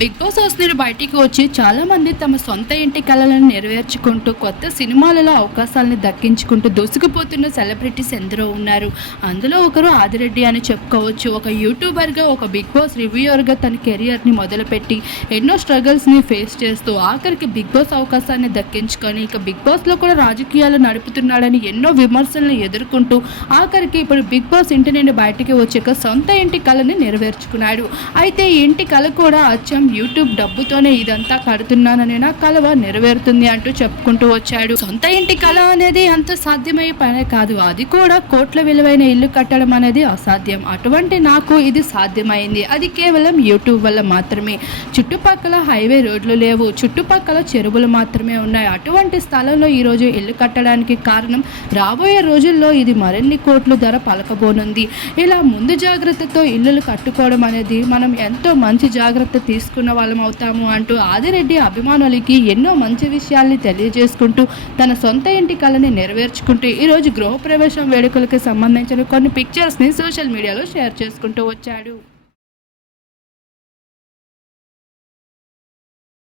Big boss house నుండి బయటికి వచ్చి చాలామంది తమ సొంత ఇంటి కళలను నెరవేర్చుకుంటూ కొత్త సినిమాలలో అవకాశాలను దక్కించుకుంటూ దూసుకుపోతున్న సెలబ్రిటీస్ ఎందరో ఉన్నారు. అందులో ఒకరు ఆదిరెడ్డి అని చెప్పుకోవచ్చు. ఒక యూట్యూబర్గా ఒక బిగ్ బాస్ రివ్యూయర్గా తన కెరియర్ని మొదలుపెట్టి ఎన్నో స్ట్రగల్స్ని ఫేస్ చేస్తూ ఆఖరికి బిగ్ బాస్ అవకాశాన్ని దక్కించుకొని ఇక బిగ్ బాస్లో కూడా రాజకీయాలు నడుపుతున్నాడని ఎన్నో విమర్శలను ఎదుర్కొంటూ ఆఖరికి ఇప్పుడు బిగ్ బాస్ ఇంటి నుండి బయటికి వచ్చాక సొంత ఇంటి కళని నెరవేర్చుకున్నాడు. అయితే ఇంటి కళ కూడా అచ్చం యూట్యూబ్ డబ్బుతోనే ఇదంతా కడుతున్నానని నా కలవ నెరవేరుతుంది అంటూ చెప్పుకుంటూ వచ్చాడు. సొంత ఇంటి కళ అనేది అంత సాధ్యమయ్యే పనే కాదు. అది కూడా కోట్ల విలువైన ఇల్లు కట్టడం అనేది అసాధ్యం. అటువంటి నాకు ఇది సాధ్యమైంది. అది కేవలం యూట్యూబ్ వల్ల మాత్రమే. చుట్టుపక్కల హైవే రోడ్లు లేవు. చుట్టుపక్కల చెరువులు మాత్రమే ఉన్నాయి. అటువంటి స్థలంలో ఈరోజు ఇల్లు కట్టడానికి కారణం రాబోయే రోజుల్లో ఇది మరిన్ని కోట్లు ధర పలకబోనుంది. ఇలా ముందు జాగ్రత్తతో ఇల్లులు కట్టుకోవడం అనేది మనం ఎంతో మంచి జాగ్రత్త తీసుకున్న వాళ్ళం అవుతాము అంటూ ఆదిరెడ్డి అభిమానులకి ఎన్నో మంచి విషయాల్ని తెలియజేసుకుంటూ తన సొంత ఇంటి కళని నెరవేర్చుకుంటూ ఈరోజు గృహప్రవేశం వేడుకలకు సంబంధించిన కొన్ని పిక్చర్స్ని సోషల్ మీడియాలో షేర్ చేసుకుంటూ వచ్చాడు.